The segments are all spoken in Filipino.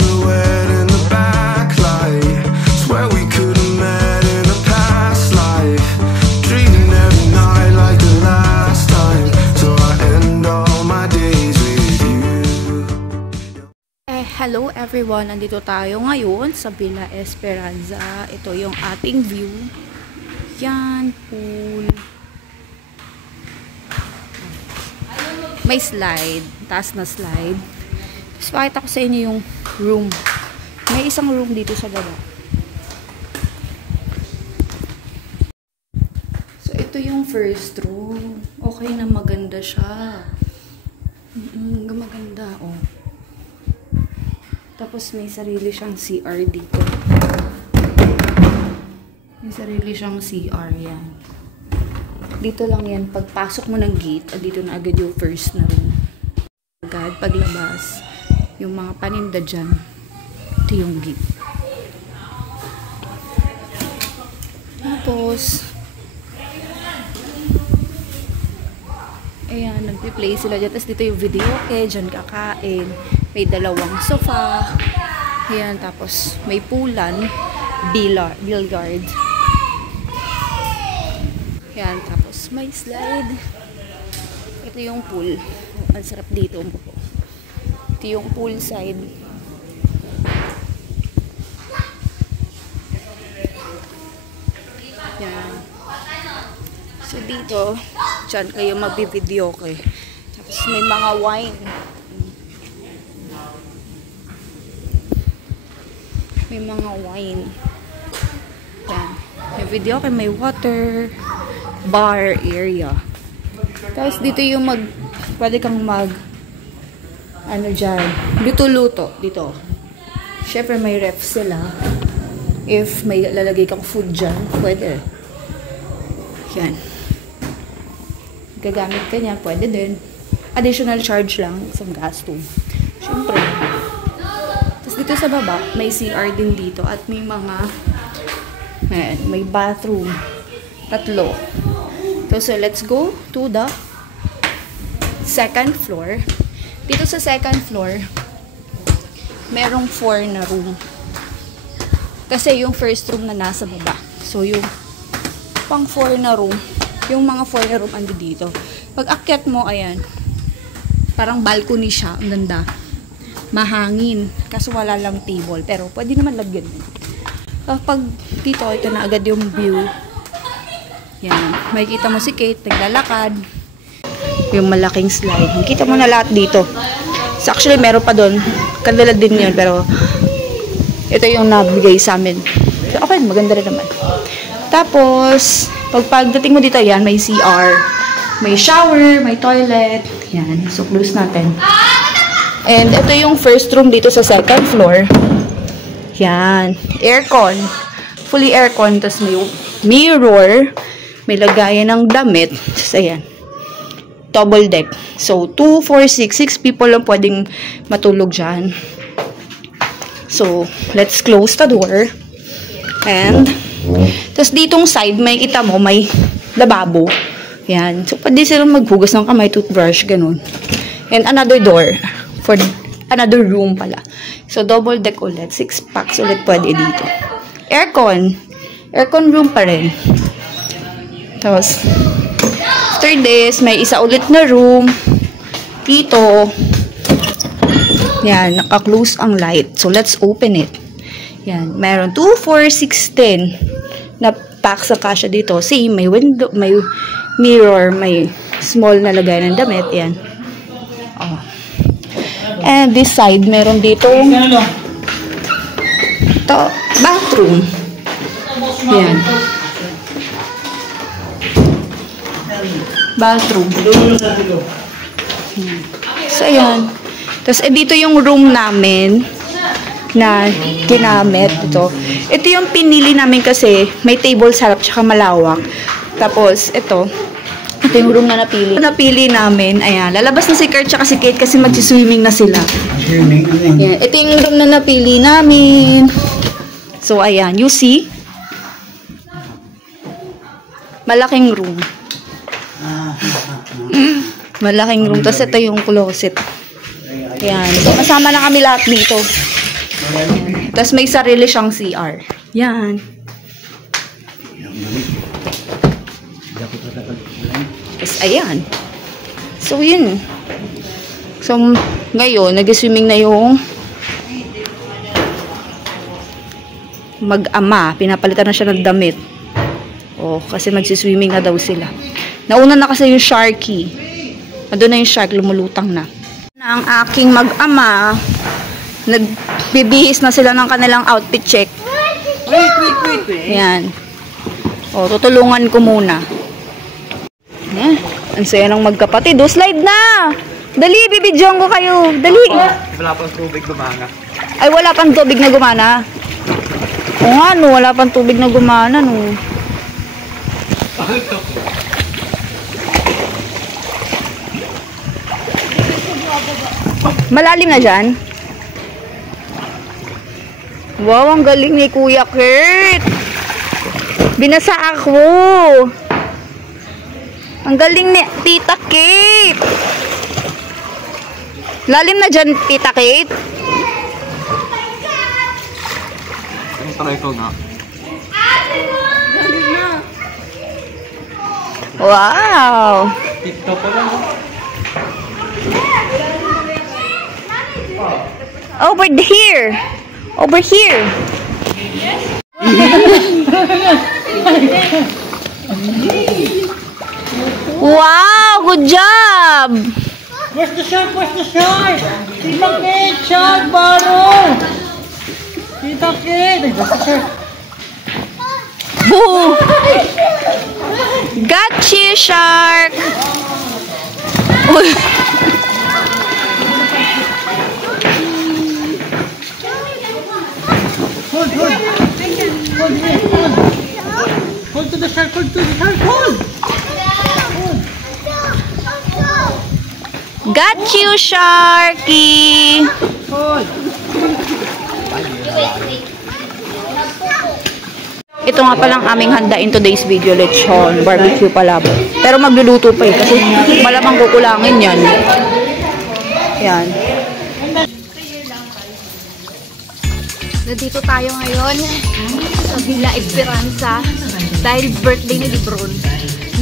silhouette in the backlight. Swear we could have met in a past life. Dreaming every night like the last time. So I end all my days with you. Hello everyone, nandito tayo ngayon sa Villa Esperanza. Ito yung ating view. Yan, pool. May slide, taas na slide. Tapos pakita ko sa inyo yung room. May isang room dito sa baba. So ito yung first room. Okay na, maganda siya. Maganda, oh. Tapos may sarili siyang CR dito. May sarili siyang CR, yan. Dito lang yan. Pagpasok mo ng gate, dito na agad yung first na room. Agad, paglabas, yung mga paninda dyan. Ito yung gate. Tapos, ayan, nagpi-play sila dyan. Tapos dito yung video, dyan kakain. May dalawang sofa. Ayan, tapos may poolan. Billiard. Ayan, tapos may slide. Ito yung pool. Ang sarap dito. Ito yung pool side. Ayan. So dito, dyan kayo magbibideo kayo. Tapos may mga wine. May mga wine. Yan. May video kayo, may water, bar area. Tapos dito yung pwede kang ano dyan, luto-luto dito. Syempre may ref sila. If may lalagay kang food dyan, pwede. Yan. Gagamit ka niya, pwede din. Additional charge lang, isang gasto. Syempre. Dito sa baba, may CR din dito at may mga may bathroom. Tatlo. So let's go to the second floor. Dito sa second floor, merong 4 na room. Kasi yung first room na nasa baba. So yung pang 4 na room, yung mga 4 na room andi dito. Pag akyat mo, ayan, parang balcony siya. Ang ganda. Mahangin. Kaso wala lang table. Pero pwede naman lagyan. Kapag dito, ito na agad yung view. Yan. Makikita mo si Kate, naglalakad. Yung malaking slide. Makikita mo na lahat dito. So actually, meron pa doon. Kadala din yun. Pero ito yung nabigay sa amin. So, okay, maganda rin naman. Tapos, pagdating mo dito, yan, may CR. May shower, may toilet. Yan. So, close natin. And ito yung first room dito sa second floor. Yan. Aircon. Fully aircon. Tapos may mirror. May lagayan ng damit. Tapos ayan. Double deck. So, 2, 4, 6 people lang pwedeng matulog dyan. So, let's close the door. And, tapos ditong side, may kita mo, may lababo. Yan. So, pwede silang maghugas ng kamay, toothbrush, ganun. And another door. For another room pala. So, double deck ulit. 6 packs ulit pwede dito. Aircon. Aircon room pa rin. Tapos, after this, may isa ulit na room. Dito. Yan. Naka-close ang light. So, let's open it. Yan. Meron 2, 4, 6, 10 na pack sa kasya dito. See, may window, may mirror, may small na lagay ng damit. Yan. Oh. And this side, meron dito bathroom. Yan. Bathroom. So, ayan. Tapos, dito yung room namin na ginamit. Ito yung pinili namin kasi may table sa harap tsaka malawak. Tapos, ito yung room na napili namin. Ayan, lalabas na si Kurt tsaka si Kate kasi mag-swimming na sila. Ayan, ito yung room na napili namin. So, ayan, you see? Malaking room. Malaking room. Tapos ito yung closet. Ayan. So, kasama na kami lahat dito. Tapos may sarili siyang CR. Yan. Tapos ayan. So yun. So ngayon, nag-swimming na yung mag-ama. Pinapalitan na siya ng damit. Oh, kasi magsiswimming na daw sila. Nauna na kasi yung Sharky. Andun na yung shark, lumulutang na. Ang aking mag-ama, nagbibihis na sila ng kanilang outfit check. Wait. Yan. O, tutulungan ko muna. Yan. Ang saya ng magkapatid. O, slide na! Dali, bibidyoan ko kayo. Dali. Wala pang tubig gumana. Ay, wala pang tubig na gumana. O nga, no. Wala pang tubig na gumana, no. Malalim na dyan. Wow, ang galing ni Kuya Kurt. Binasa ako. Ang galing ni Tita Kate. Lalim na dyan, Tita Kate. Ang try ko nga. Wow. TikTok ko lang. Over here. Over here. Wow, good job. Where's the shark? Where's the shark? Tita Kate, shark, baro! Tita Kate! Ay, where's the shark? Boo. Got you, shark. Uy. Hold! Hold here, hold! Hold to the shark, hold to the shark, hold! Got you, Sharky. Hold! Ito nga palang aming handa in today's video, lechon, barbecue palabo. Pero magluluto pa kasi malamang kukulangin yan. Yan. Nandito tayo ngayon sa Villa Esperanza dahil birthday ni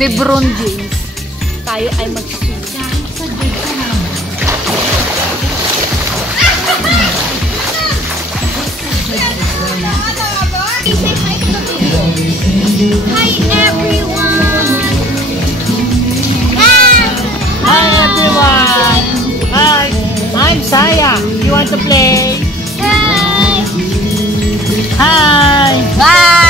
Lebron James. Tayo ay mag-swim. Hi everyone! Hi everyone! Hi! I'm Saya. You want to play? Hi! Hi!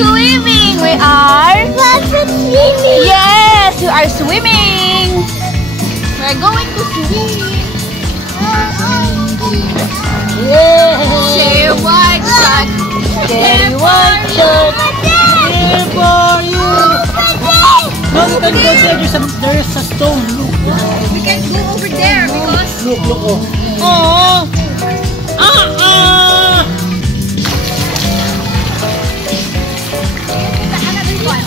Swimming! We are Swimming! Yes! We are swimming! We're going to swim! Say white shot! Very white shirt here for you. No, you can go there. There's a stone. Look. We can go over there because Look. Oh. another one.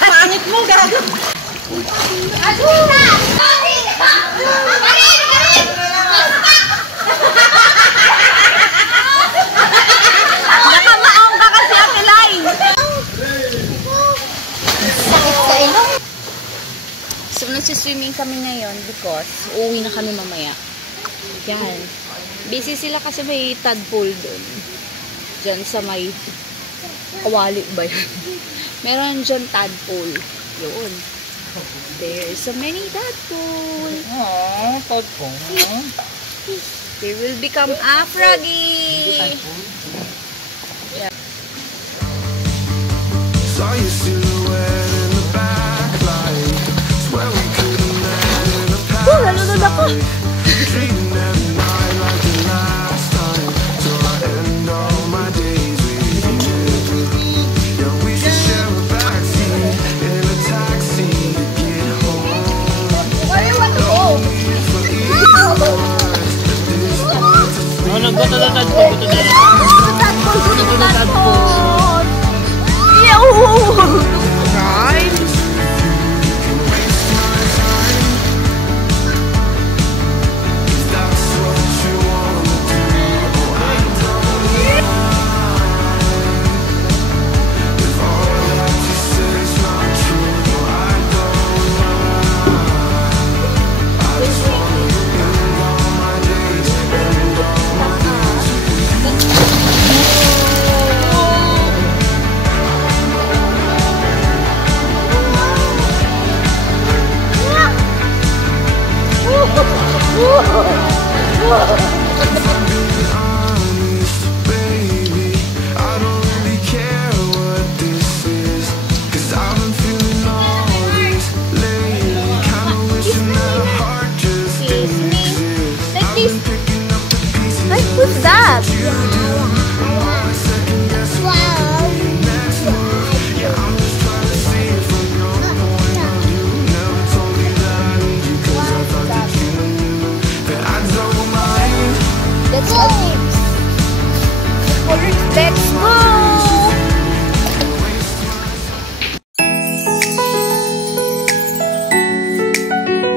Pangit mo, gago. Nakamaong ka kasi, Ate Lai. Sakit sa ilong. So, nagsiswimming kami ngayon because uuwi na kami mamaya. Yan. Busy sila kasi may tadpole doon. Diyan sa may kawali ba yun? Meron dyan tadpole. Yun. There's so many tadpole. Aww, tadpole. They will become a froggy. Saw your silhouette in the backlight. Swear we could have met in a past Nalunod ako. Dreaming every night like the last time. Till I end all my days with you. Yeah, we should share a backseat in a taxi to get home. Where you want to go? For either of us, at this point, Oh, nagbuto na tadpole. Buto na tadpole. Right? that's what you wanna do. Oh, I don't mind if all that you say is not true. Oh, I don't mind. I just wanna end all my days, end all my days with you. Honest, baby, I don't really care what this is, 'cause I've been feeling all this lately. Kinda wishing that a heart just didn't exist. I've been picking up the pieces Who's that? you